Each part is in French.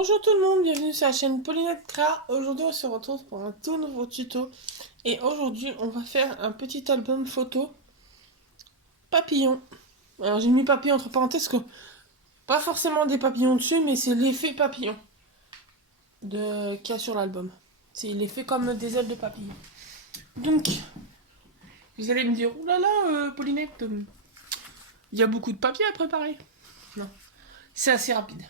Bonjour tout le monde, bienvenue sur la chaîne Paulinette Cra. Aujourd'hui on se retrouve pour un tout nouveau tuto. Et aujourd'hui on va faire un petit album photo papillon. Alors j'ai mis papillon entre parenthèses, que pas forcément des papillons dessus, mais c'est l'effet papillon qu'il y a sur l'album. C'est l'effet comme des ailes de papillon. Donc, vous allez me dire, oulala Paulinette, il y a beaucoup de papier à préparer. Non, c'est assez rapide.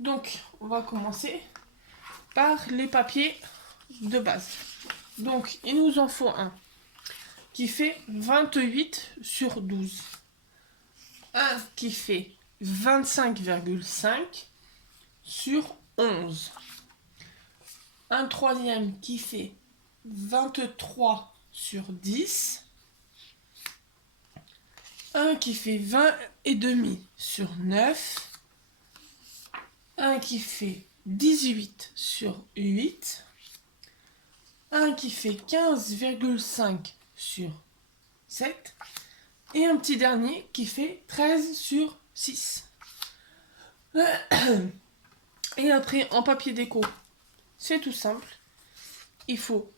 Donc on va commencer par les papiers de base. Donc, il nous en faut un qui fait 28 sur 12. Un qui fait 25,5 sur 11. Un troisième qui fait 23 sur 10. Un qui fait 20,5 sur 9. Un qui fait 18 sur 8. Un qui fait 15,5 sur 7. Et un petit dernier qui fait 13 sur 6. Et après, en papier déco, c'est tout simple. Il faut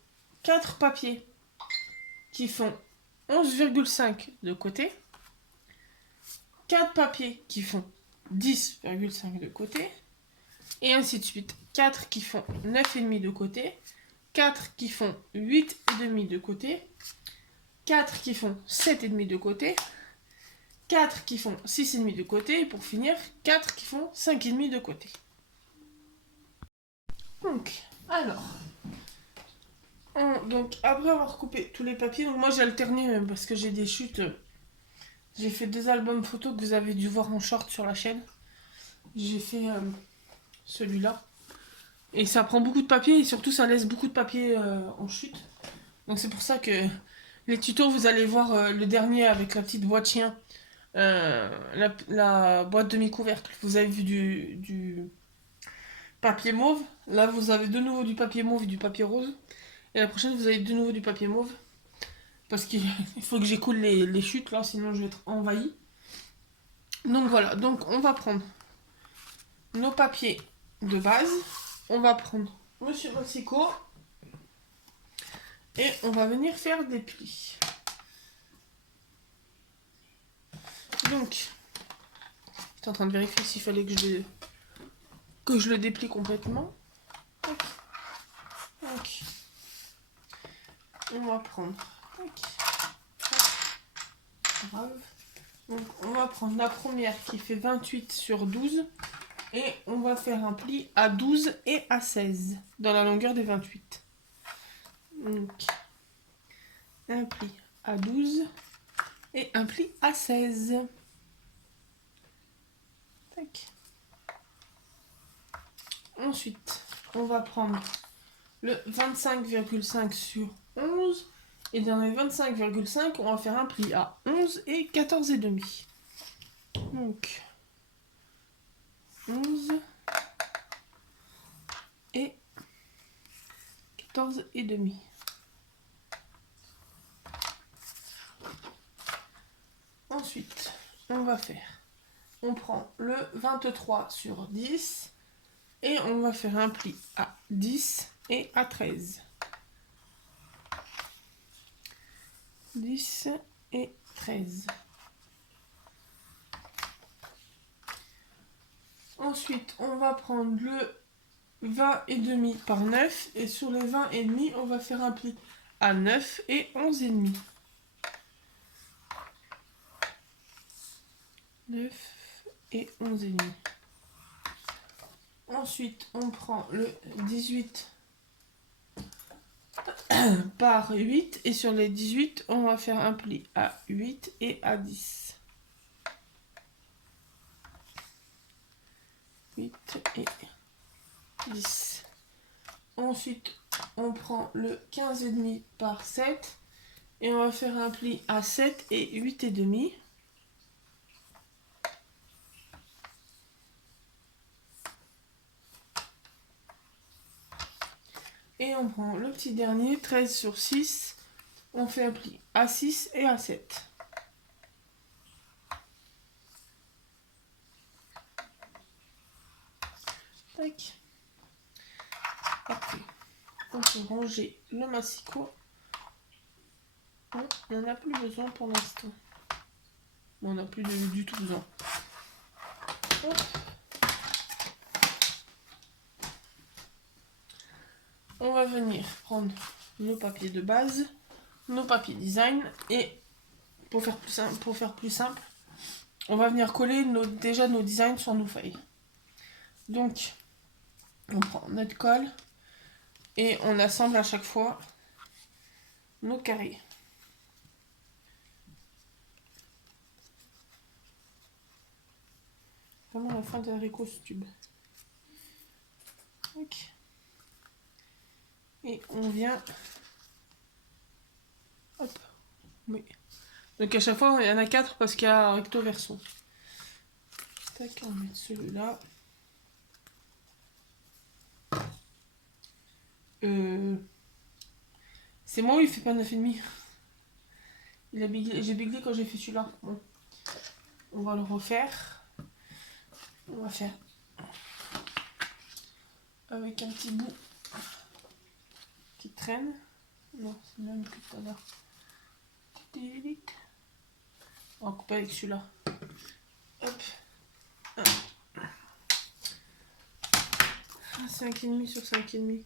4 papiers qui font 11,5 de côté. 4 papiers qui font 10,5 de côté. Et ainsi de suite. 4 qui font 9,5 de côté. 4 qui font 8,5 de côté. 4 qui font 7,5 de côté. 4 qui font 6,5 de côté. Et pour finir, 4 qui font 5,5 de côté. Donc, alors. Donc, après avoir coupé tous les papiers, donc moi j'ai alterné même parce que j'ai des chutes. J'ai fait 2 albums photos que vous avez dû voir en short sur la chaîne. J'ai fait celui-là. Et ça prend beaucoup de papier et surtout ça laisse beaucoup de papier en chute. Donc c'est pour ça que les tutos, vous allez voir le dernier avec la petite boîte chien. La boîte demi-couvercle. Vous avez vu du papier mauve. Là, vous avez de nouveau du papier mauve et du papier rose. Et la prochaine, vous avez de nouveau du papier mauve. Parce qu'il faut que j'écoule les chutes, là, sinon je vais être envahi. Donc voilà, donc on va prendre nos papiers de base. On va prendre Monsieur Massico. Et on va venir faire des plis. Donc, j'étais en train de vérifier s'il fallait que je le déplie complètement. Donc, on va prendre. Donc, on va prendre la première qui fait 28 sur 12. Et on va faire un pli à 12 et à 16 dans la longueur des 28. Donc, un pli à 12 et un pli à 16. Tac. Ensuite, on va prendre le 25,5 sur 11. Et dans les 25,5, on va faire un pli à 11 et 14,5. Donc, 11 et 14,5. Ensuite, on va faire, on prend le 23 sur 10 et on va faire un pli à 10 et à 13. 10 et 13. Ensuite, on va prendre le 20,5 par 9 et sur les 20,5, on va faire un pli à 9 et 11,5. 9 et 11,5. Ensuite, on prend le 18 par 8 et sur les 18, on va faire un pli à 8 et à 10. 8 et 10. Ensuite, on prend le 15,5 par 7 et on va faire un pli à 7 et 8,5. Et on prend le petit dernier, 13 sur 6. On fait un pli à 6 et à 7. Tac. Après, on peut ranger le massicot. On n'en a plus besoin pour l'instant. On n'a plus du tout besoin. Hop. On va venir prendre nos papiers de base, nos papiers design, et pour faire plus simple, on va venir coller déjà nos designs sur nos feuilles. Donc, on prend notre colle et on assemble à chaque fois nos carrés. Vraiment la fin de haricot ce tube. Ok. Et on vient... Hop. Oui. Donc à chaque fois, il y en a 4 parce qu'il y a recto verso. Tac, on va mettre celui-là. C'est moi ou il fait pas 9,5? J'ai béglé quand j'ai fait celui-là. Bon. On va le refaire. On va faire avec un petit bout qui traîne. Non, c'est le même que tout à l'heure. On va couper avec celui-là. Hop. 5,5 sur 5,5.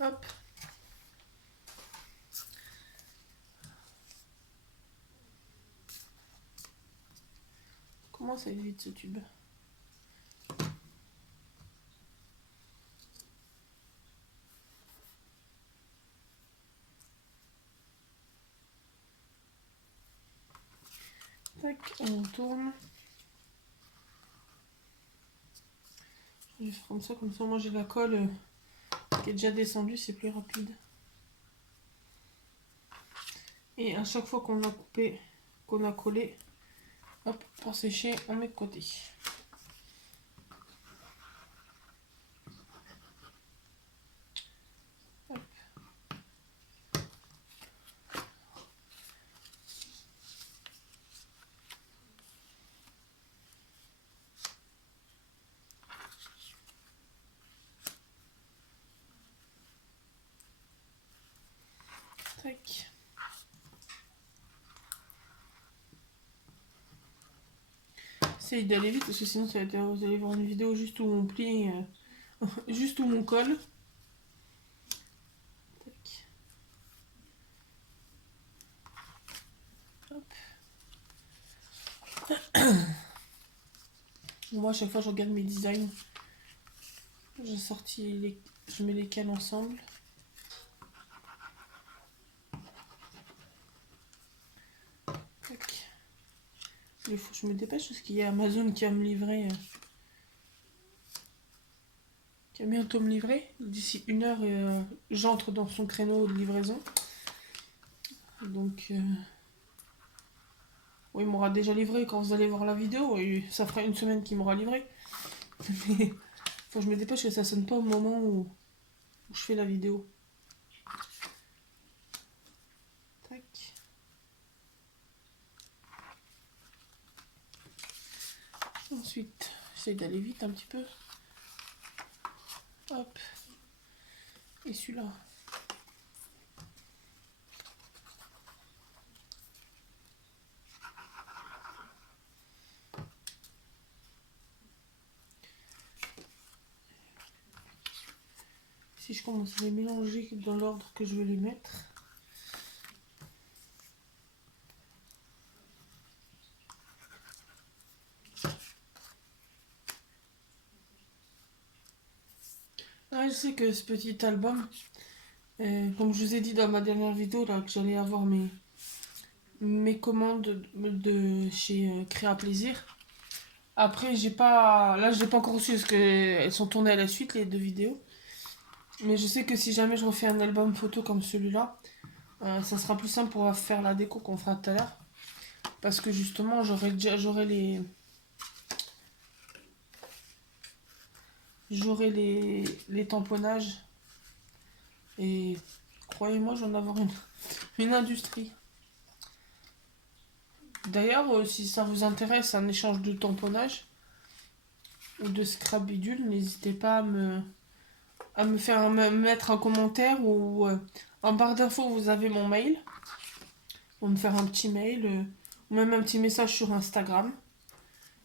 Hop. Comment ça évite ce tube? Tac, on tourne. Je vais faire comme ça, moi j'ai la colle qui est déjà descendue, c'est plus rapide. Et à chaque fois qu'on a coupé, qu'on a collé, hop, pour sécher, on met de côté. Hop. Tac. Essayez d'aller vite parce que sinon ça va être, vous allez voir une vidéo juste où on plie, juste où on colle. Tac. Hop. Moi à chaque fois je regarde mes designs. J'ai sorti je mets les cales ensemble. Tac. Il faut que je me dépêche parce qu'il y a Amazon qui va me livrer. Qui va bientôt me livrer. D'ici 1 heure, j'entre dans son créneau de livraison. Donc, oui, il m'aura déjà livré quand vous allez voir la vidéo. Et ça fera 1 semaine qu'il m'aura livré. Mais faut que je me dépêche que ça sonne pas au moment où je fais la vidéo. Tac. Ensuite, j'essaie d'aller vite un petit peu. Hop. Et celui-là. Si je commence à les mélanger dans l'ordre que je veux les mettre. Ah, je sais que ce petit album, comme je vous ai dit dans ma dernière vidéo, là, que j'allais avoir mes commandes de chez Créa Plaisir. Après, j'ai pas encore reçu parce qu'elles sont tournées à la suite, les 2 vidéos. Mais je sais que si jamais je refais un album photo comme celui-là, ça sera plus simple pour faire la déco qu'on fera tout à l'heure. Parce que justement, j'aurai les tamponnages. Et croyez-moi, j'en ai avoir une industrie. D'ailleurs, si ça vous intéresse un échange de tamponnage ou de scrap bidule, n'hésitez pas à me faire mettre un commentaire ou en barre d'infos, vous avez mon mail. Ou me faire un petit mail ou même un petit message sur Instagram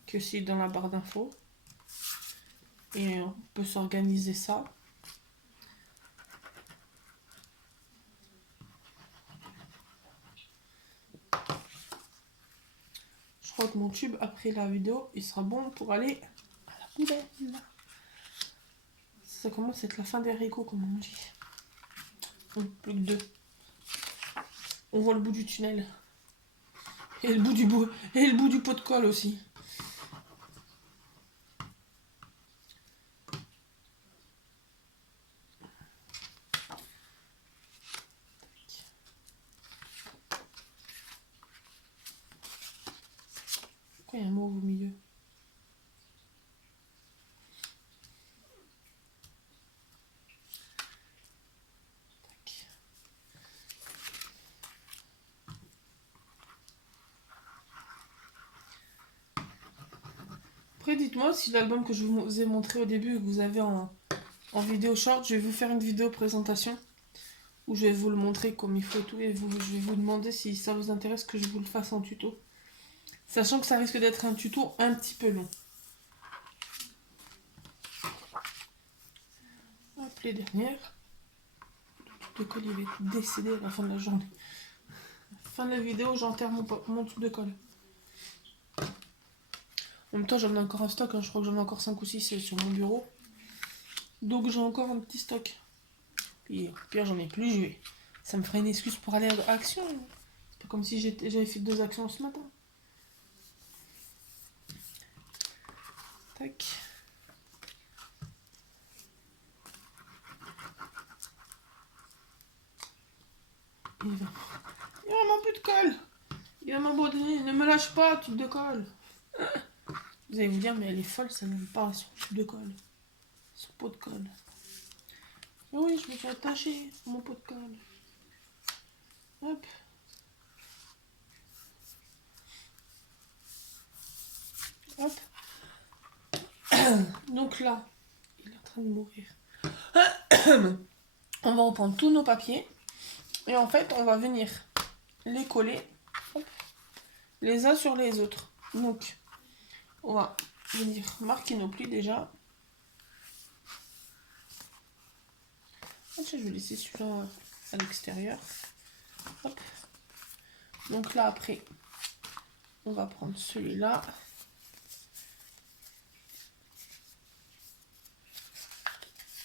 qui est aussi dans la barre d'infos. Et on peut s'organiser ça. Je crois que mon tube, après la vidéo, il sera bon pour aller à la poubelle. Ça commence à être la fin des haricots, comme on dit. Plus que deux. On voit le bout du tunnel. Et le bout du pot de colle aussi. Pourquoi il y a un mauve au milieu? Après, dites-moi si l'album que je vous ai montré au début, que vous avez en vidéo short, je vais vous faire une vidéo présentation où je vais vous le montrer comme il faut et tout, et je vais vous demander si ça vous intéresse que je vous le fasse en tuto. Sachant que ça risque d'être un tuto un petit peu long. Hop, les dernières. Le tube de colle, il est décédé à la fin de la journée. Fin de la vidéo, j'enterre mon tube de colle. En même temps, j'en ai encore un stock, hein. Je crois que j'en ai encore 5 ou 6 sur mon bureau. Donc j'ai encore un petit stock. Puis pire, j'en ai plus, ça me ferait une excuse pour aller à Action. C'est pas comme si j'avais fait 2 actions ce matin. Tac. Il va vraiment plus de colle. Il va m'abandonner. Ne me lâche pas, tube de colle. Vous allez vous dire, mais elle est folle, ça n'aime pas son tube de colle. Son pot de colle. Et oui, je me suis attachée à mon pot de colle. Hop. Hop. Donc là, il est en train de mourir. On va reprendre tous nos papiers. Et en fait, on va venir les coller. Hop, les uns sur les autres. Donc, on va venir marquer nos plis déjà. Je vais laisser celui-là à l'extérieur. Hop. Donc là, après, on va prendre celui-là.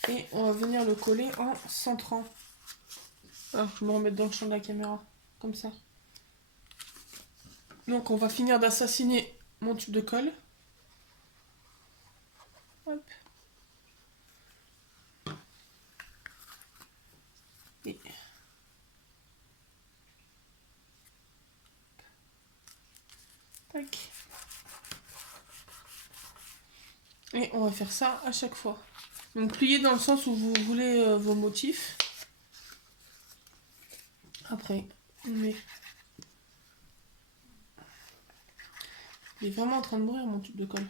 Et on va venir le coller en centrant. Alors, je vais me remettre dans le champ de la caméra. Comme ça. Donc, on va finir d'assassiner mon tube de colle. Hop. Et... tac. Et on va faire ça à chaque fois. Donc plier dans le sens où vous voulez vos motifs. Après, on met... il est vraiment en train de mourir mon tube de colle.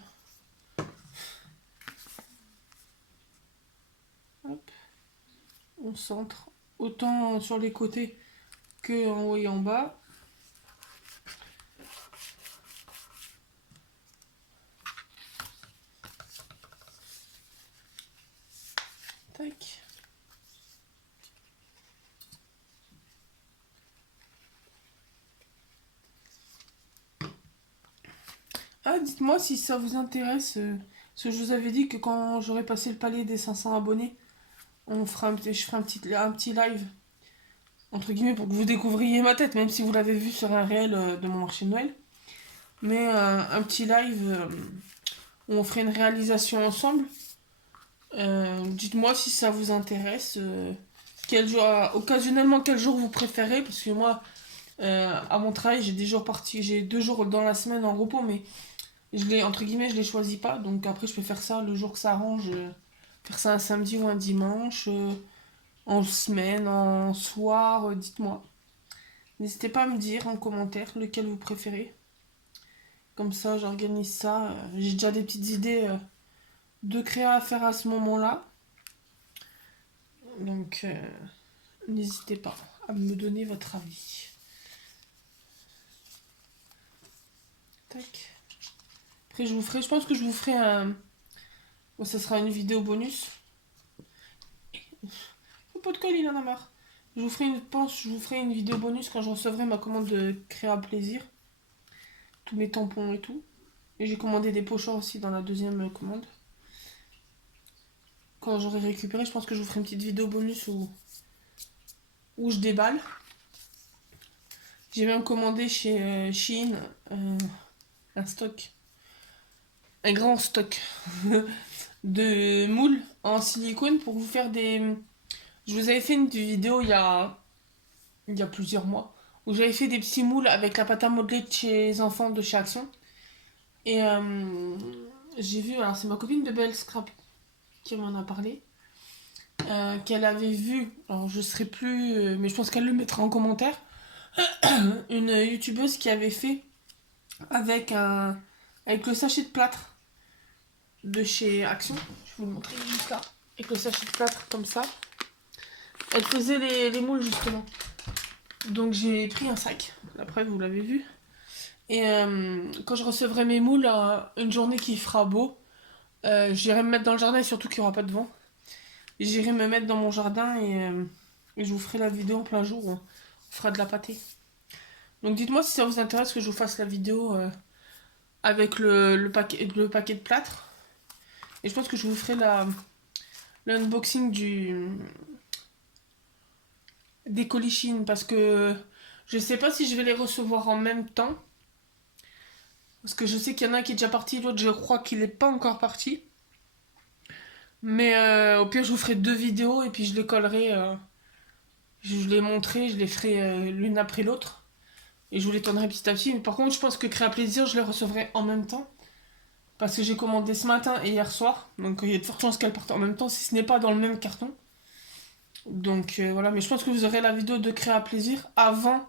Hop. On centre autant sur les côtés que en haut et en bas. Tac. Ah, dites-moi si ça vous intéresse. Parce que je vous avais dit que quand j'aurai passé le palier des 500 abonnés, je ferai un petit live. Entre guillemets, pour que vous découvriez ma tête, même si vous l'avez vu sur un réel de mon marché de Noël. Mais un petit live où on ferait une réalisation ensemble. Dites-moi si ça vous intéresse. Quel jour, occasionnellement, quel jour vous préférez. Parce que moi, à mon travail, j'ai 2 jours dans la semaine en repos, mais entre guillemets, je les choisis pas. Donc après, je peux faire ça le jour que ça arrange. Faire ça un samedi ou un dimanche. En semaine, en soir, dites-moi. N'hésitez pas à me dire en commentaire lequel vous préférez. Comme ça, j'organise ça. J'ai déjà des petites idées de créa à faire à ce moment-là. Donc, n'hésitez pas à me donner votre avis. Tac. Après, je pense que je vous ferai un... Bon, ça sera une vidéo bonus. Faut pas de colle, il en a marre. Je vous ferai une vidéo bonus quand je recevrai ma commande de Créa Plaisir. Tous mes tampons et tout. Et j'ai commandé des pochoirs aussi dans la deuxième commande. Quand j'aurai récupéré, je pense que je vous ferai une petite vidéo bonus où je déballe. J'ai même commandé chez Shein un stock. Un grand stock de moules en silicone pour vous faire des... Je vous avais fait une vidéo il y a plusieurs mois où j'avais fait des petits moules avec la pâte à modeler de chez les enfants de chez Action. Et j'ai vu, alors c'est ma copine de Belle Scrap qui m'en a parlé, qu'elle avait vu, alors je serai plus, mais je pense qu'elle le mettra en commentaire, une youtubeuse qui avait fait avec le sachet de plâtre de chez Action. Je vais vous le montrer juste là. Avec le sachet de plâtre comme ça. Elle faisait les moules justement. Donc j'ai pris un sac. La preuve, vous l'avez vu. Et quand je recevrai mes moules, une journée qui fera beau, j'irai me mettre dans le jardin et surtout qu'il n'y aura pas de vent. J'irai me mettre dans mon jardin et je vous ferai la vidéo en plein jour. On fera de la pâtée. Donc dites-moi si ça vous intéresse que je vous fasse la vidéo avec le paquet de plâtre. Et je pense que je vous ferai l'unboxing des colis Chine parce que je sais pas si je vais les recevoir en même temps. Parce que je sais qu'il y en a un qui est déjà parti, l'autre je crois qu'il n'est pas encore parti. Mais au pire je vous ferai 2 vidéos et puis je les collerai. Je les montrerai, je les ferai l'une après l'autre. Et je vous les tournerai petit à petit. Mais par contre je pense que Créa Plaisir je les recevrai en même temps. Parce que j'ai commandé ce matin et hier soir. Donc il y a de fortes chances qu'elles partent en même temps si ce n'est pas dans le même carton. Donc voilà, mais je pense que vous aurez la vidéo de Créa Plaisir avant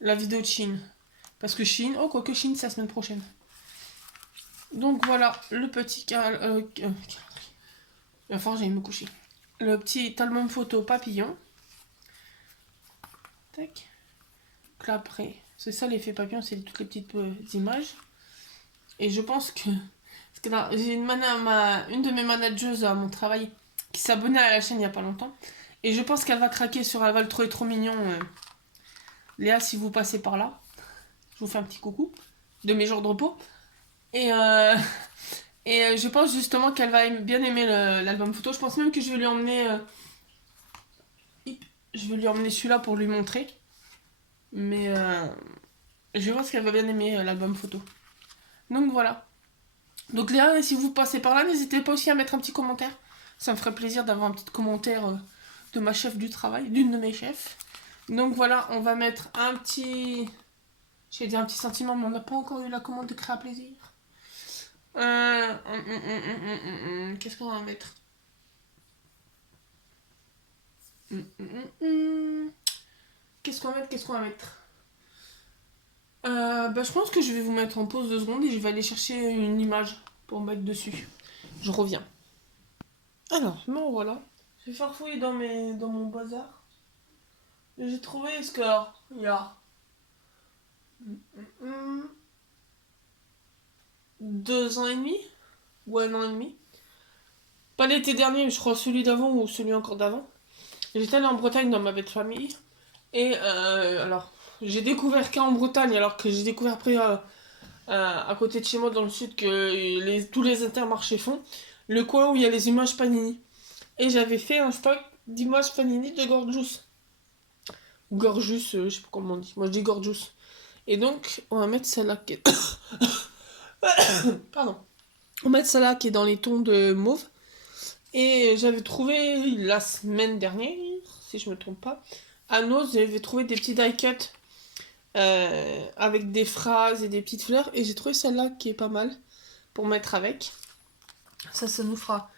la vidéo de Chine. Parce que Chine, oh quoique Chine c'est la semaine prochaine. Donc voilà, le petit calendrier. Il va falloir que j'aille me coucher. Le petit album photo papillon. Tac. Après, c'est ça l'effet papillon, c'est toutes les petites images. Et je pense que... Parce que là, j'ai une de mes manageuses à mon travail qui s'abonnait à la chaîne il n'y a pas longtemps. Et je pense qu'elle va craquer sur elle va le trouver trop mignon. Léa, si vous passez par là, je vous fais un petit coucou de mes jours de repos. Et, je pense justement qu'elle va bien aimer l'album photo. Je pense même que je vais lui emmener... celui-là pour lui montrer. Mais je pense qu'elle va bien aimer l'album photo. Donc voilà. Donc Léa, si vous passez par là, n'hésitez pas aussi à mettre un petit commentaire. Ça me ferait plaisir d'avoir un petit commentaire de ma chef du travail, d'une de mes chefs. Donc voilà, on va mettre un petit... J'ai dit un petit sentiment, mais on n'a pas encore eu la commande de Créa Plaisir. Qu'est-ce qu'on va mettre? Qu'est-ce qu'on va mettre? Je pense que je vais vous mettre en pause 2 secondes et je vais aller chercher une image pour mettre dessus. Je reviens. Alors, bon voilà. J'ai farfouillé dans mon bazar. J'ai trouvé ce que... Alors, il y a... 2 ans et demi ou 1 an et demi. Pas l'été dernier, mais je crois celui d'avant ou celui encore d'avant. J'étais allée en Bretagne dans ma belle famille. Et alors, j'ai découvert qu'en Bretagne, alors que j'ai découvert après à côté de chez moi dans le sud que tous les intermarchés font, le coin où il y a les images Panini. Et j'avais fait un stock d'images Panini de Gorgeous. Gorgeous, je sais pas comment on dit. Moi je dis Gorgeous. Et donc, on va mettre celle-là qui est... Pardon. On va mettre celle-là qui est dans les tons de mauve. Et j'avais trouvé la semaine dernière, si je me trompe pas, à Nose, j'avais trouvé des petits die cuts avec des phrases et des petites fleurs. Et j'ai trouvé celle-là qui est pas mal pour mettre avec. Ça nous fera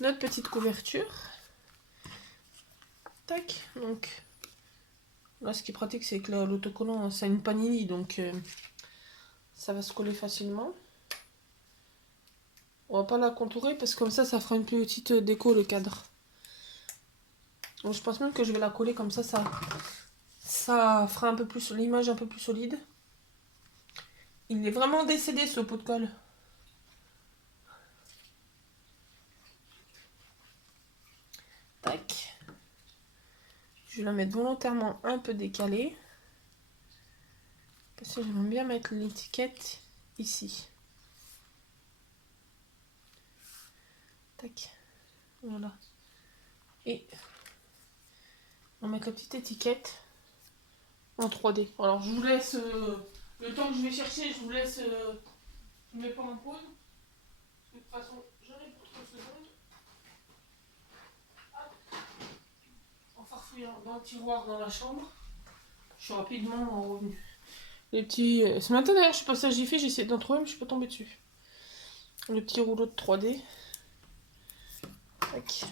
notre petite couverture. Tac, donc là ce qui est pratique c'est que l'autocollant c'est une Panini donc Ça va se coller facilement. On va pas la contourer parce que comme ça fera une petite déco le cadre. Donc, je pense même que je vais la coller comme ça fera un peu plus l'image un peu plus solide. Il est vraiment décédé ce pot de colle. Tac. Je vais la mettre volontairement un peu décalée. Parce que j'aime bien mettre l'étiquette ici. Tac. Voilà. Et on va mettre la petite étiquette en 3D. Alors je vous laisse le temps que je vais chercher, je vous laisse. Je ne mets pas en pause. De toute façon, j'arrive pour 30 secondes. Hop. En farfouillant dans le tiroir dans la chambre. Je suis rapidement revenu. Les petits. Ce matin d'ailleurs, je sais pas ça j'ai fait, j'ai essayé d'en trouver, mais je suis pas tombée dessus. Le petit rouleau de 3D. Tac.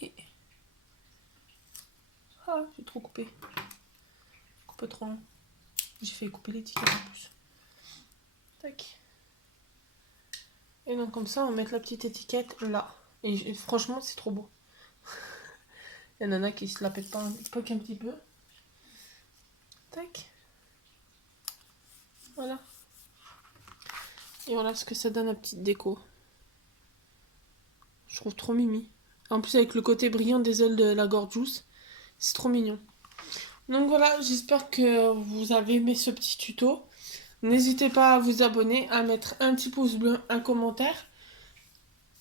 Et. Ah, j'ai trop coupé. Coupé trop long. J'ai fait couper l'étiquette en plus. Tac. Et donc comme ça, on va mettre la petite étiquette là. Et franchement, c'est trop beau. Il y en a qui se la pètent pas qu'un petit peu. Tac. Voilà. Et voilà ce que ça donne la petite déco. Je trouve trop mimi. En plus avec le côté brillant des ailes de la Gorgeous. C'est trop mignon. Donc voilà, j'espère que vous avez aimé ce petit tuto. N'hésitez pas à vous abonner, à mettre un petit pouce bleu, un commentaire.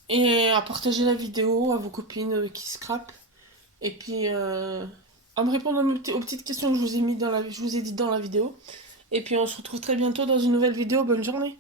Et à partager la vidéo à vos copines qui scrapent. Et puis à me répondre aux petites questions que je vous ai dites dans la vidéo. Et puis on se retrouve très bientôt dans une nouvelle vidéo. Bonne journée.